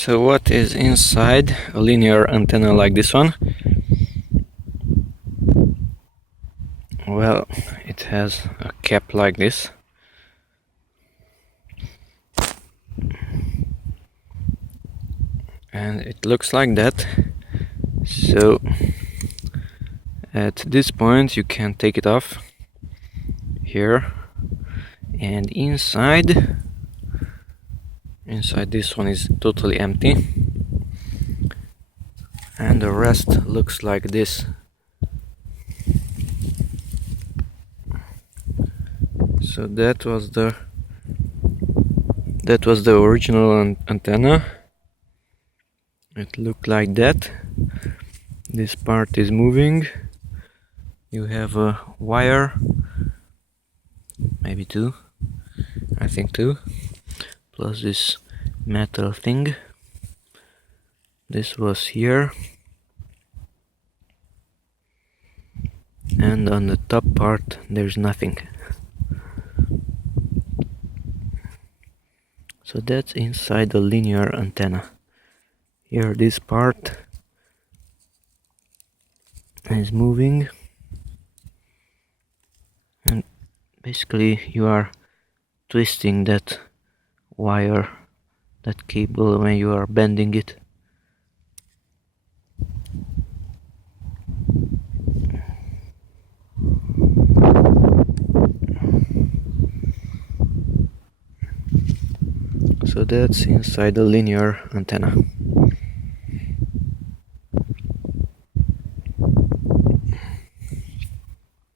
So what is inside a linear antenna like this one? Well, it has a cap like this. And it looks like that. So at this point you can take it off here, and inside this one is totally empty, and the rest looks like this. So that was the original antenna. It looked like that. This part is moving. You have a wire, maybe two, I think two, plus this metal thing. This was here, and on the top part there's nothing. So that's inside the linear antenna. Here this part is moving, and basically you are twisting that wire, that cable, when you are bending it. So that's inside the linear antenna.